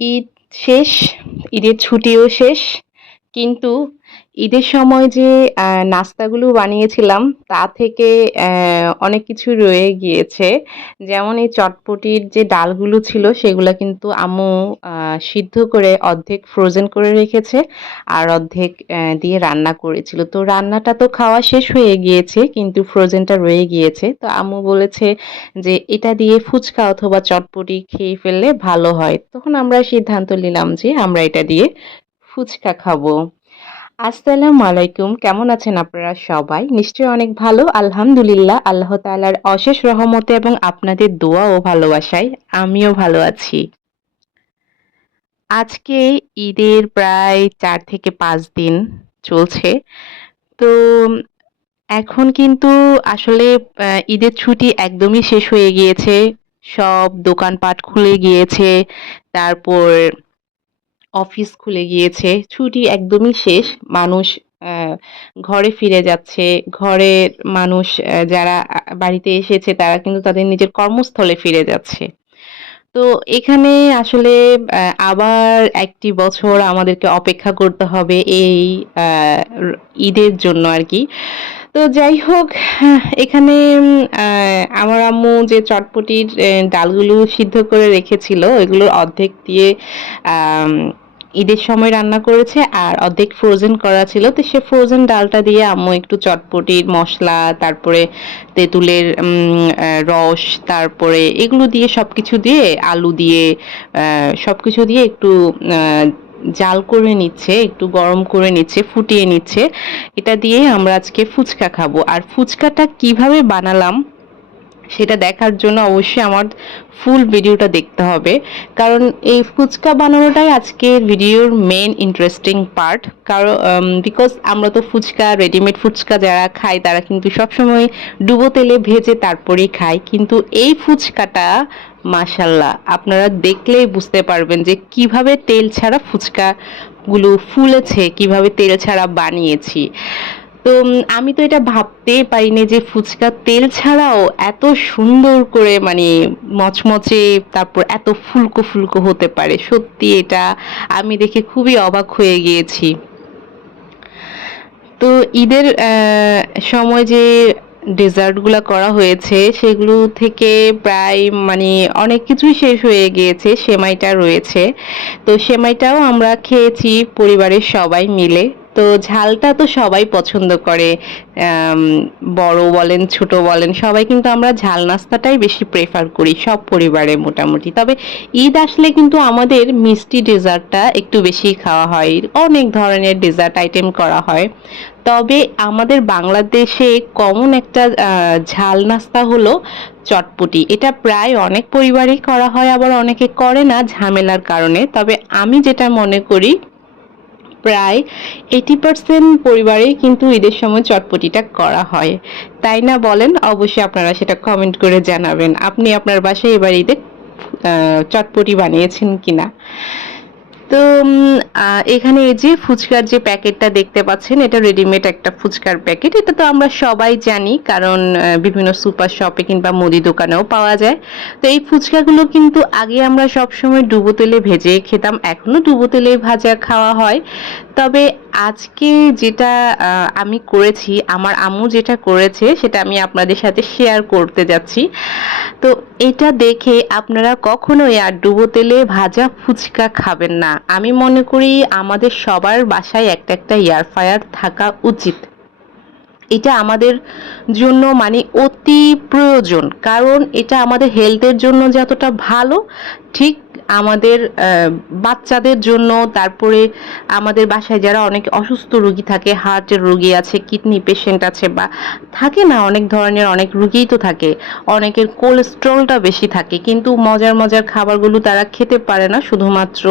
ঈদ শেষ, ঈদের ছুটিও শেষ। কিন্তু ঈদের সময় যে নাস্তাগুলো বানিয়েছিলাম তা থেকে অনেক কিছু রয়ে গিয়েছে। যেমন এই চটপটির যে ডালগুলো ছিল সেগুলা কিন্তু আম্মু আ সিদ্ধ করে অর্ধেক ফ্রোজেন করে রেখেছে আর অর্ধেক দিয়ে রান্না করেছিল। তো রান্নাটা তো খাওয়া শেষ হয়ে গিয়েছে কিন্তু ফ্রোজেনটা রয়ে গিয়েছে। তো আম্মু বলেছে যে এটা দিয়ে ফুচকা অথবা চটপটি খেয়ে ফেললে ভালো হয়। তখন আমরা সিদ্ধান্ত নিলাম যে আমরা এটা দিয়ে ফুচকা খাবো। আসসালামু আলাইকুম। কেমন আছেন আপনারা সবাই? নিশ্চয়ই অনেক ভালো। আলহামদুলিল্লাহ আল্লাহ তাআলার অশেষ রহমতে এবং আপনাদের দোয়া ও ভালোবাসায় আমিও ভালো আছি। আজকে ঈদের প্রায় ৪ থেকে ৫ দিন চলছে। তো এখন কিন্তু আসলে ঈদের ছুটি একদমই শেষ হয়ে গিয়েছে। সব দোকানপাট খুলে গিয়েছে। তারপর অফিস খুলে গিয়েছে। ছুটি একদমই শেষ। মানুষ ঘরে ফিরে যাচ্ছে। ঘরের মানুষ যারা বাড়িতে এসেছে তারা কিন্তু তাদের নিজের কর্মস্থলে ফিরে যাচ্ছে। তো এখানে আসলে আবার একটি বছর আমাদেরকে অপেক্ষা করতে হবে এই আ র ঈদের জন্য আরকি। তো যাই হোক এখানে আ আমার আম্মু যে চটপটির ডালগুলো সিদ্ধ করে রেখেছিল ওইগুলোর অর্ধেক দিয়ে আম ঈদের সময় রান্না করেছে আর অর্ধেক ফ্রোজেন করা ছিল। তো সে ফ্রোজেন ডালটা দিয়ে আম্মু একটু চটপটির মসলা, তারপরে তেঁতুলের রস, তারপরে এগুলো দিয়ে সবকিছু দিয়ে আলু দিয়ে সবকিছু দিয়ে একটু আ জাল করে নিচ্ছে, একটু গরম করে নিচ্ছে, ফুটিয়ে নিচ্ছে। এটা দিয়ে আমরা আজকে ফুচকা খাবো। আর ফুচকাটা কিভাবে বানালাম সেটা দেখার জন্য অবশ্যই আমার ফুল ভিডিওটা দেখতে হবে। কারণ এই ফুচকা বানানোটাই আজকের ভিডিওর মেইন ইন্টারেস্টিং পার্ট। বিকজ আমরা তো ফুচকা, রেডিমেড ফুচকা যারা খাই তারা কিন্তু সবসময় ডুবো তেলে ভেজে তারপরেই খাই। কিন্তু এই ফুচকাটা মাশাআল্লাহ আপনারা দেখলেই বুঝতে পারবেন যে কিভাবে তেল ছাড়া ফুচকাগুলো ফুলেছে, কিভাবে তেল ছাড়া বানিয়েছি। তো আমি তো এটা ভাবতেই পারিনি যে ফুচকা তেল ছাড়াও এত সুন্দর করে মানে মচমচে তারপর এত ফুলকো, ফুলকো হতে পারে। সত্যি এটা আমি দেখে খুবই অবাক হয়ে গিয়েছি। তো ঈদের সময় যে ডেজার্টগুলা করা হয়েছে সেগুলো থেকে প্রায় মানে অনেক কিছুই শেষ হয়ে গিয়েছে। সেমাইটা রয়েছে। তো সেমাইটাও আমরা খেয়েছি পরিবারের সবাই মিলে। তো ঝালটা তো সবাই পছন্দ করে। আম বড় বলেন, ছোট বলেন সবাই কিন্তু আমরা ঝাল নাস্তাটাই বেশি প্রেফার করি সব পরিবারে মোটামুটি। তবে ঈদ আসলে কিন্তু আমাদের মিষ্টি ডেজার্টটা একটু বেশিই খাওয়া হয়। অনেক ধরনের ডেজার্ট আইটেম করা হয়। তবে আমাদের বাংলাদেশে কমন একটা ঝাল নাস্তা হলো চটপটি। এটা প্রায় অনেক পরিবারেই করা হয় আবার অনেকে করে না ঝামেলার কারণে। তবে আমি যেটা মনে করি প্রায় 80% পরিবারেই কিন্তু ঈদের সময় চটপটিটা করা হয়। তাই না বলেন? অবশ্যই আপনারা সেটা কমেন্ট করে জানাবেন। আপনি আপনার বাসায় এবার ঈদে আ চটপটি বানিয়েছেন কিনা? তো এখানে এই যে ফুচকার যে প্যাকেটটা দেখতে পাচ্ছেন এটা রেডিমেড একটা ফুচকার প্যাকেট। এটা তো আমরা সবাই জানি কারণ বিভিন্ন সুপার শপে কিংবা মুদি দোকানেও পাওয়া যায়। তো এই ফুচকাগুলো কিন্তু আগে আমরা সবসময় ডুবো তেলে ভেজে খেতাম। এখনো ডুবো তেলে ভাজা খাওয়া হয়। তবে আজকে যেটা আমি করেছি, আমার আম্মু যেটা করেছে সেটা আমি আপনাদের সাথে শেয়ার করতে যাচ্ছি। তো এটা দেখে আপনারা কখনোই আর ডুবো তেলে ভাজা ফুচকা খাবেন না। আমি মনে করি আমাদের সবার বাসায় একটা একটা এয়ার ফ্রায়ার থাকা উচিত। এটা আমাদের জন্য মানে অতি প্রয়োজন। কারণ এটা আমাদের হেলথের জন্য যতটা ভালো, ঠিক আমাদের বাচ্চাদের জন্য, তারপরে আমাদের বাসায় যারা অনেক অসুস্থ রোগী থাকে, হার্টের রোগী আছে, কিডনি পেশেন্ট আছে বা থাকে না অনেক ধরনের অনেক রোগীই তো থাকে। অনেকের কোলেস্টেরলটা বেশি থাকে। কিন্তু মজার, মজার খাবারগুলো তারা খেতে পারে না শুধুমাত্র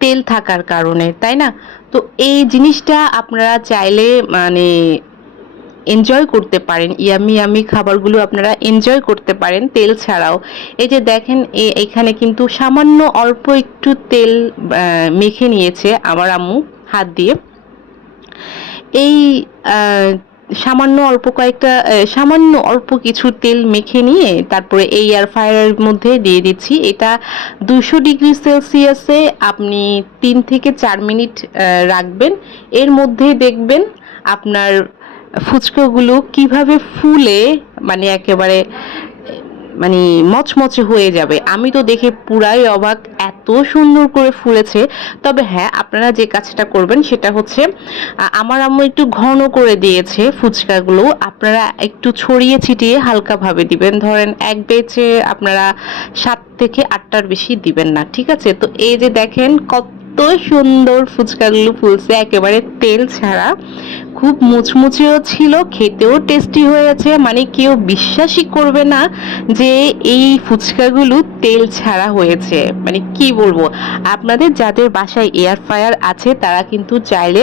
তেল থাকার কারণে, তাই না? তো এই জিনিসটা আপনারা চাইলে মানে এনজয় করতে পারেন। ইয়াম্মি, ইয়াম্মি খাবারগুলো আপনারা এনজয় করতে পারেন তেল ছাড়াও। এই যে দেখেন এখানে কিন্তু সামান্য অল্প একটু তেল মেখে নিয়েছে আমার আম্মু হাত দিয়ে। এই আ সামান্য অল্প কিছু তেল মেখে নিয়ে তারপরে এই এয়ার ফ্রায়ারের মধ্যে দিয়ে দিচ্ছি। এটা 200 ডিগ্রি সেলসিয়াসে আপনি 3 থেকে 4 মিনিট রাখবেন। এর মধ্যে দেখবেন আপনার ফুচকাগুলো কিভাবে ফুলে মানে একেবারে মানে মচমচে হয়ে যাবে। আমি তো দেখে পুরাই অবাক, এত সুন্দর করে ফুলেছে। তবে হ্যাঁ, আপনারা যে কাজটা করবেন সেটা হচ্ছে, আমার আম্মু একটু ঘন করে দিয়েছে ফুচকাগুলো, আপনারা একটু ছড়িয়ে ছিটিয়ে হালকাভাবে দিবেন। ধরেন এক বেচে আপনারা 7 থেকে 8টার বেশি দিবেন না, ঠিক আছে? তো এই যে দেখেন কত সুন্দর ফুচকাগুলো ফুলছে, একেবারে তেল ছাড়া, খুব মুচমুচেও ছিল, খেতেও টেস্টি হয়েছে। মানে কেউ বিশ্বাসই করবে না যে এই ফুচকাগুলো তেল ছাড়া হয়েছে। মানে কি বলবো, আপনাদের যাদের বাসায় এয়ার ফ্রায়ার আছে তারা কিন্তু চাইলে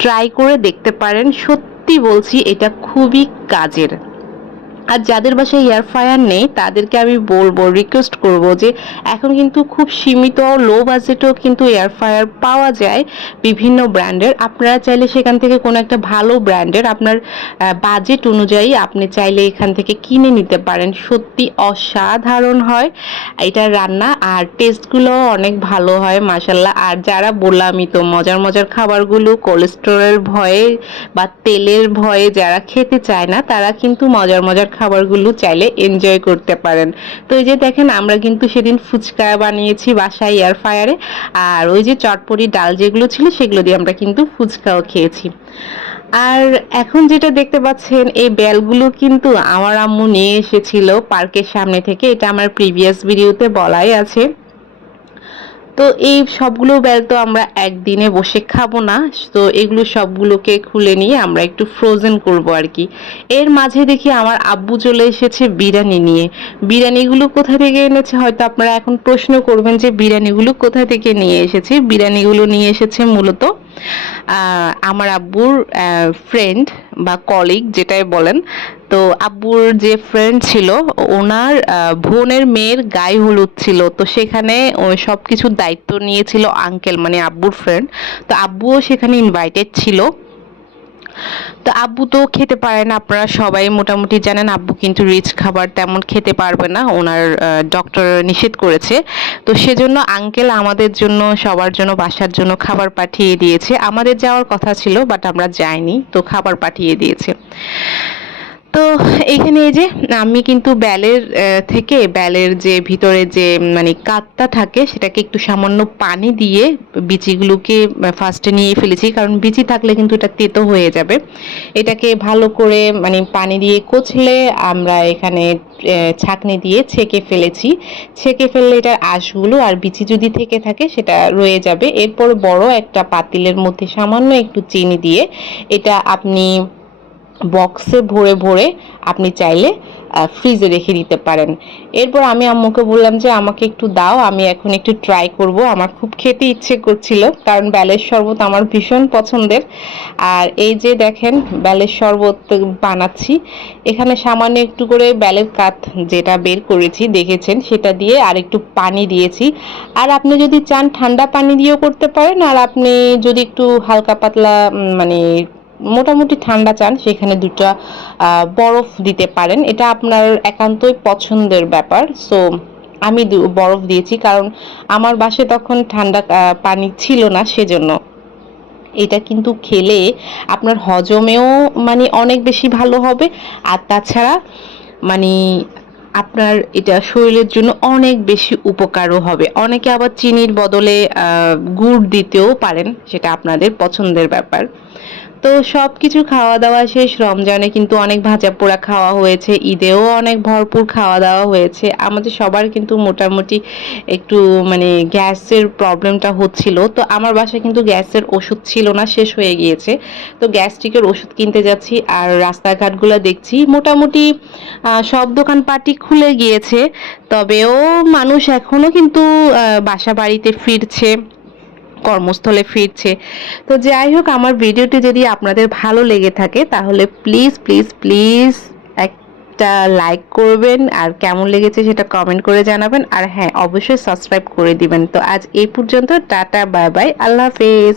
ট্রাই করে দেখতে পারেন। সত্যি বলছি, এটা খুবই কাজের। আর যাদের বাসায় এয়ার ফ্রায়ার নেই তাদেরকে আমি বলবো, রিকোয়েস্ট করব যে এখন কিন্তু খুব সীমিত লো বাজেটেও কিন্তু এয়ার ফ্রায়ার পাওয়া যায় বিভিন্ন ব্র্যান্ডের। আপনারা চাইলে সেখান থেকে কোনো একটা ভালো ব্র্যান্ডের আপনার বাজেট অনুযায়ী আপনি চাইলে এখান থেকে কিনে নিতে পারেন। সত্যি অসাধারণ হয় এটার রান্না, আর টেস্টগুলো অনেক ভালো হয় মাশাল্লাহ। আর যারা বললামই তো, মজার মজার খাবারগুলো কোলেস্টেরলের ভয়ে বা তেলের ভয়ে যারা খেতে চায় না তারা কিন্তু মজার মজার খাবারগুলো চাইলে এনজয় করতে পারেন। তো এই যে দেখেন, আমরা কিন্তু সেদিন ফুচকা বানিয়েছি বাসায় এয়ার ফ্রায়ারে, আর ওই যে চটপটি ডাল যেগুলো ছিল সেগুলো দিয়ে আমরা কিন্তু ফুচকাও খেয়েছি। আর এখন যেটা দেখতে পাচ্ছেন, এই বেলগুলো কিন্তু আমার আম্মু নিয়ে এসেছিল পার্কের সামনে থেকে, এটা আমার প্রিভিয়াস ভিডিওতে বলাই আছে। তো এই সবগুলো বেল তো আমরা একদিনে বসে খাবো না, তো এগুলো সবগুলোকে খুলে নিয়ে আমরা একটু ফ্রোজেন করব আর কি। এর মাঝে দেখি আমার আব্বু চলে এসেছে বিরিয়ানি নিয়ে। বিরিয়ানিগুলো কোথা থেকে এনেছে হয়তো আপনারা এখন প্রশ্ন করবেন যে বিরিয়ানিগুলো কোথা থেকে নিয়ে এসেছে। বিরিয়ানিগুলো নিয়ে এসেছে মূলত আমার আব্বুর ফ্রেন্ড বা কলিগ যেটাই বলেন। তো আব্বুর যে ফ্রেন্ড ছিল, ওনার বোনের মেয়ের গায়ে হলুদ ছিল, তো সেখানে সব কিছুর দায়িত্ব নিয়েছিল আঙ্কেল, মানে আব্বুর ফ্রেন্ড। তো আব্বুও সেখানে ইনভাইটেড ছিল। তো আব্বু তো খেতে পারে না, আপনারা সবাই মোটামুটি জানেন আব্বু কিন্তু রিচ খাবার তেমন খেতে পারবে না, ওনার ডক্টর নিষেধ করেছে। তো সেজন্য আঙ্কেল আমাদের জন্য, সবার জন্য, বাসার জন্য খাবার পাঠিয়ে দিয়েছে। আমাদের যাওয়ার কথা ছিল বাট আমরা যাইনি, তো খাবার পাঠিয়ে দিয়েছে। তো এইখানে এই যে আমি কিন্তু ব্যালের যে ভিতরে যে মানে কাতটা থাকে সেটাকে একটু সামান্য পানি দিয়ে বিচিগুলোকে ফার্স্টে নিয়ে ফেলেছি, কারণ বিচি থাকলে কিন্তু এটা তেতো হয়ে যাবে। এটাকে ভালো করে মানে পানি দিয়ে কচলে আমরা এখানে ছাঁকনি দিয়ে ছেঁকে ফেলেছি। ছেঁকে ফেললে এটার আঁশগুলো আর বিচি যদি থেকে থাকে সেটা রয়ে যাবে। এরপর বড় একটা পাতিলের মধ্যে সামান্য একটু চিনি দিয়ে এটা আপনি বক্সে ভরে ভরে আপনি চাইলে ফ্রিজে রেখে দিতে পারেন। এরপর আমি আম্মুকে বললাম যে আমাকে একটু দাও, আমি এখন একটু ট্রাই করব, আমার খুব খেতে ইচ্ছে করছিল, কারণ বেলের শরবত আমার ভীষণ পছন্দের। আর এই যে দেখেন বেলের শরবত বানাচ্ছি, এখানে সামান্য একটু করে বেলের কাঠ যেটা বের করেছি দেখেছেন সেটা দিয়ে আর একটু পানি দিয়েছি। আর আপনি যদি চান ঠান্ডা পানি দিয়েও করতে পারেন, আর আপনি যদি একটু হালকা পাতলা মানে মোটামুটি ঠান্ডা চান সেখানে দুটো বরফ দিতে পারেন, এটা আপনার একান্তই পছন্দের ব্যাপার। সো আমি বরফ দিয়েছি, কারণ আমার বাসায় তখন ঠান্ডা পানি ছিল না, সেজন্য। এটা কিন্তু খেলে আপনার হজমেও মানে অনেক বেশি ভালো হবে, আর তাছাড়া মানে আপনার এটা শরীরের জন্য অনেক বেশি উপকারও হবে। অনেকে আবার চিনির বদলে গুড় দিতেও পারেন, সেটা আপনাদের পছন্দের ব্যাপার। তো সবকিছু খাওয়া দাওয়া শেষ। রমজানে কিন্তু অনেক ভাজা পোড়া খাওয়া হয়েছে, ঈদেও অনেক ভরপুর খাওয়া দাওয়া হয়েছে। আমাদের সবার কিন্তু মোটামুটি একটু মানে গ্যাসের প্রবলেমটা হচ্ছিল, তো আমার বাসায় কিন্তু গ্যাসের ওষুধ ছিল না, শেষ হয়ে গিয়েছে। তো গ্যাস্ট্রিকের ওষুধ কিনতে যাচ্ছি, আর রাস্তাঘাটগুলো দেখছি মোটামুটি সব দোকানপাটই খুলে গিয়েছে, তবেও মানুষ এখনো কিন্তু বাসা বাড়িতে ফিরছে, কর্মস্থলে ফিরছে। তো যাই হোক, আমার ভিডিওটি যদি আপনাদের ভালো লেগে থাকে তাহলে প্লিজ প্লিজ প্লিজ একটা লাইক করবেন, আর কেমন লেগেছে সেটা কমেন্ট করে জানাবেন, আর হ্যাঁ অবশ্যই সাবস্ক্রাইব করে দিবেন। তো আজ এই পর্যন্ত, টাটা, বাই বাই, আল্লাহ হাফেজ।